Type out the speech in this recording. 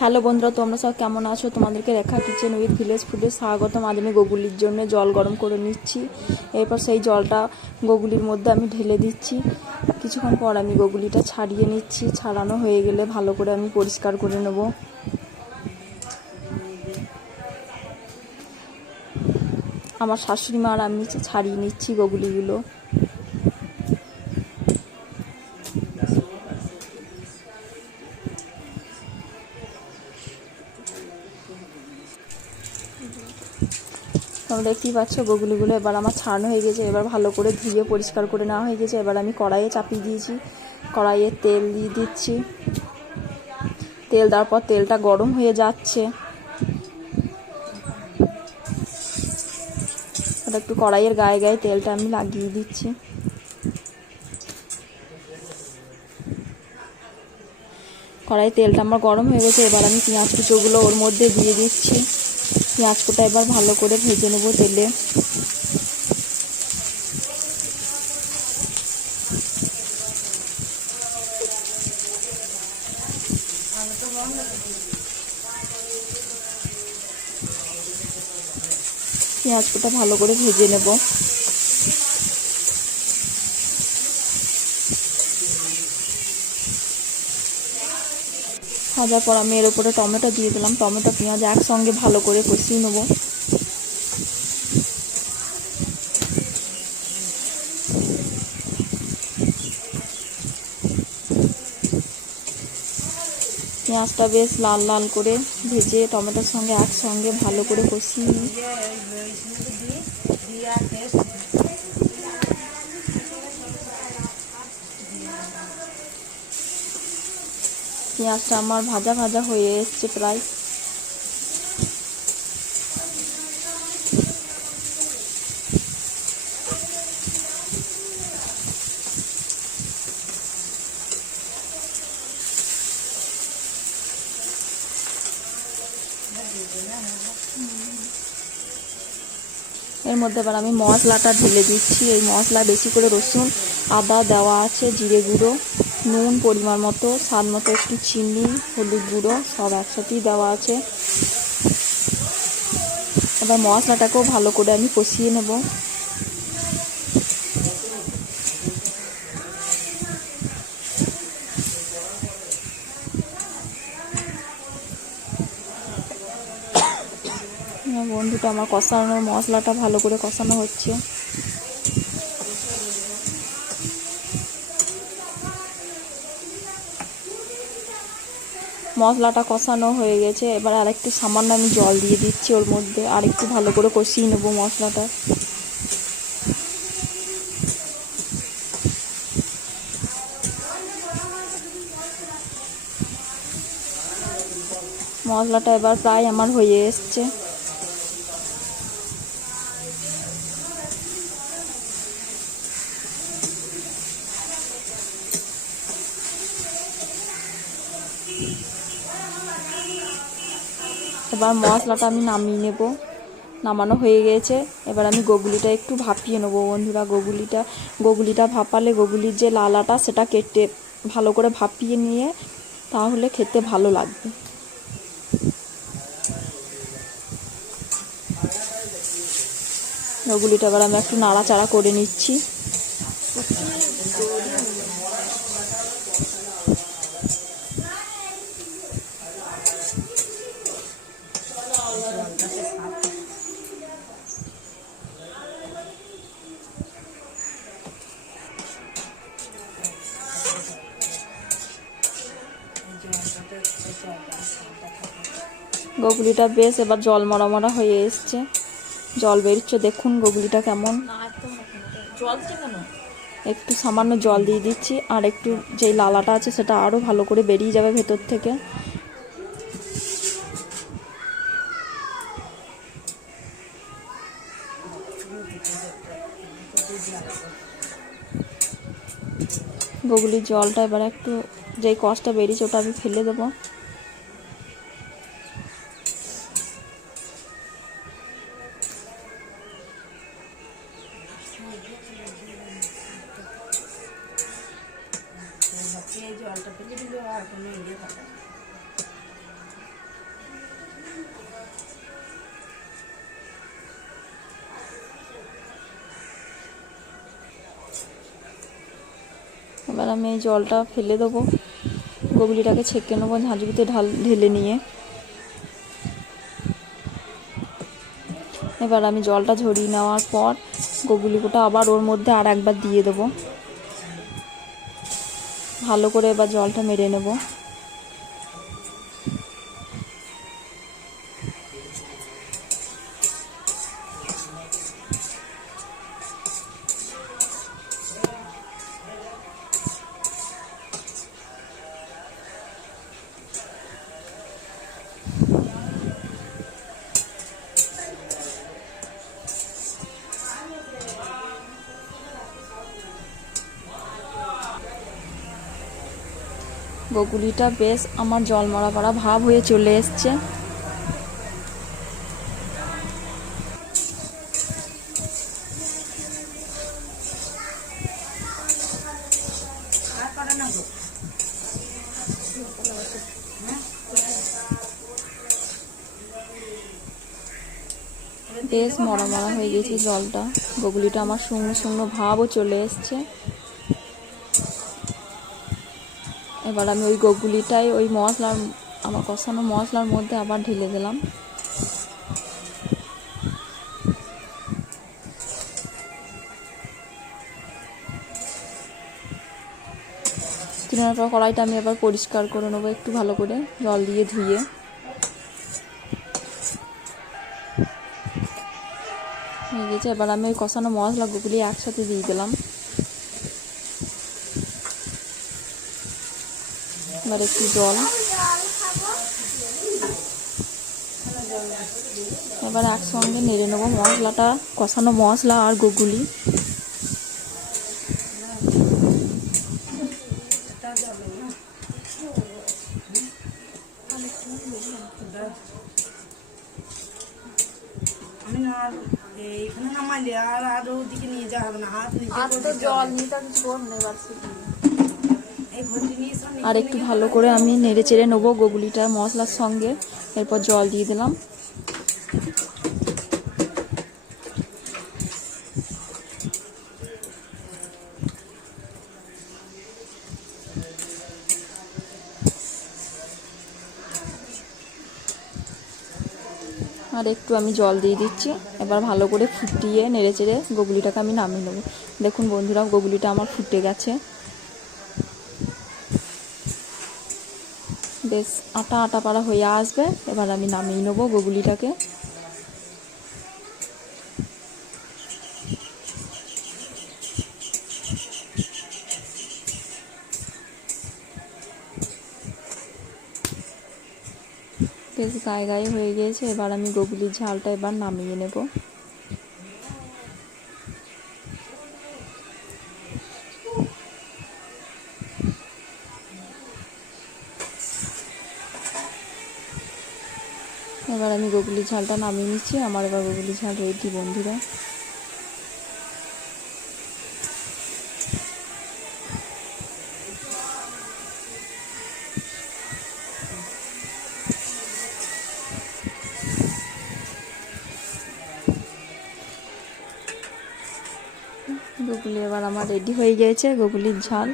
Hello বন্ধুরা, তোমরা সব কেমন আছো? তোমাদেরকে রেখা কিচেন উইথ ভিলেজ ফুডে স্বাগতম। আজ আমি গোগুলির জন্য জল গরম করে নিচ্ছি। এরপর সেই জলটা গোগুলির মধ্যে আমি ঢেলে দিচ্ছি। কিছুক্ষণ পর আমি গোগুলিটা ছাড়িয়ে নিচ্ছি। ছাড়ানো হয়ে গেলে ভালো করে আমি পরিষ্কার করে নেব। আমার শাশুড়ি মা আর আমি ছাড়িয়ে নিচ্ছি গোগুলিগুলো। তোমরা দেখতেই পাচ্ছ গোগুলিগুলো এবার আমার ছাড়ানো হয়ে গেছে। এবার ভালো করে ধুয়ে পরিষ্কার করে নেওয়া হয়ে গেছে। এবার আমি কড়াইয়ে চাপিয়ে দিয়েছি। কড়াইয়ে তেল দিয়ে দিচ্ছি। তেল দেওয়ার পর তেলটা গরম হয়ে যাচ্ছে। ওটা একটু কড়াইয়ের গায়ে গায়ে তেলটা আমি লাগিয়ে দিচ্ছি। কড়াই তেলটা আমার গরম হয়ে গেছে। এবার আমি পেঁয়াজ কুচোগুলো ওর মধ্যে দিয়ে দিচ্ছি। পেঁয়াজ কুচোটা এবার ভালো করে ভেজে নেব তেলে। পেঁয়াজ কুচোটা ভালো করে ভেজে নেব। ভাজার পর আমি এর উপরে টমেটো দিয়ে দিলাম। টমেটো পেঁয়াজ একসঙ্গে ভালো করে কষিয়ে নেব। পেঁয়াজটা বেশ লাল লাল করে ভেজে টমেটোর সঙ্গে একসঙ্গে ভালো করে কষিয়ে নিই। পেঁয়াজটা আমার ভাজা ভাজা হয়ে এসছে প্রায়। এর মধ্যে এবার আমি মশলাটা ঢেলে দিচ্ছি। এই মশলা বেশি করে রসুন আদা দেওয়া আছে, জিরে গুঁড়ো, নুন পরিমাণ মতো, স্বাদ মতো একটু চিনি, হলুদ গুঁড়ো সব একসাথেই দেওয়া আছে। এবার মশলাটাকেও ভালো করে আমি কষিয়ে নেব। বন্ধুটা আমার কষানো মশলাটা ভালো করে কষানো হচ্ছে। মশলাটা কষানো হয়ে গেছে। এবার আরেকটু সামান্য আমি জল দিয়ে দিচ্ছি ওর মধ্যে। আরেকটু ভালো করে কষিয়ে নেব মশলাটা। মশলাটা এবার প্রায় আমার হয়ে এসছে। এবার মশলাটা আমি নামিয়ে নেব। নামানো হয়ে গেছে। এবার আমি গোগুলিটা একটু ভাপিয়ে নেবো বন্ধুরা। গোগুলিটা ভাপালে গোগুলির যে লালাটা সেটা কেটে ভালো করে ভাপিয়ে নিয়ে তাহলে খেতে ভালো লাগবে। গোগুলিটা এবার আমি একটু নাড়াচাড়া করে নিচ্ছি। গোগুলিটা বেশ এবার জল মরা মরা হয়ে এসছে। জল বেরোচ্ছে, দেখুন গোগুলিটা কেমন। একটু সামান্য জল দিয়ে দিচ্ছি। আর একটু যেই লালাটা আছে সেটা আরও ভালো করে বেরিয়ে যাবে ভেতর থেকে। গোগুলির জলটা এবার একটু যেই কষটা বেরিয়েছে ওটা আমি ফেলে দেবো। এবার আমি এই জলটা ফেলে দেবো, গগুলিটাকে ছেঁকে নেবো ঝাঁঝরিতে ঢেলে নিয়ে। এবার আমি জলটা ঝরিয়ে নেওয়ার পর গগুলিটা আবার ওর মধ্যে আর একবার দিয়ে দেবো, ভালো করে এবার জলটা মেরে নেব। গগুলিটা বেশ আমার জল মরা পড়া ভাব হয়ে চলে এসছে। বেশ মরা মরা হয়ে গেছে জলটা, গগুলিটা আমার শূন্য শূন্য ভাবও চলে এসছে। এবার আমি ওই গগুলিটাই ওই মশলার, আমার কষানো মশলার মধ্যে আবার ঢেলে দিলাম। তুলার পর কড়াইটা আমি আবার পরিষ্কার করে নেবো একটু ভালো করে জল দিয়ে ধুয়ে। হয়ে গেছে, এবার আমি ওই কষানো মশলাগুলি একসাথে দিয়ে দিলাম। এবার একটু জল, এবার একসঙ্গে নেড়ে নেবো মশলাটা, কষানো মশলা আর গগুলি। আর একটু ভালো করে আমি নেড়ে চেড়ে নেবো গগুলিটা মশলার সঙ্গে। এরপর জল দিয়ে দিলাম। আর একটু আমি জল দিয়ে দিচ্ছি। এবার ভালো করে ফুটিয়ে নেড়ে চেড়ে গগুলিটাকে আমি নামিয়ে নেবো। দেখুন বন্ধুরা, গগুলিটা আমার ফুটে গেছে, বেশ আটা আটা পাড়া হয়ে আসবে। এবার আমি নামিয়ে নেবো গগুলিটাকে। বেশ গায়ে গায়ে হয়ে গিয়েছে। এবার আমি গগুলির ঝালটা এবার নামিয়ে নেব। এবার আমি গগুলির ঝালটা নামিয়ে নিচ্ছি। আমার এবার গগুলির ঝাল রেডি বন্ধুরা। গগুলি এবার আমার রেডি হয়ে গিয়েছে, গগুলির ঝাল।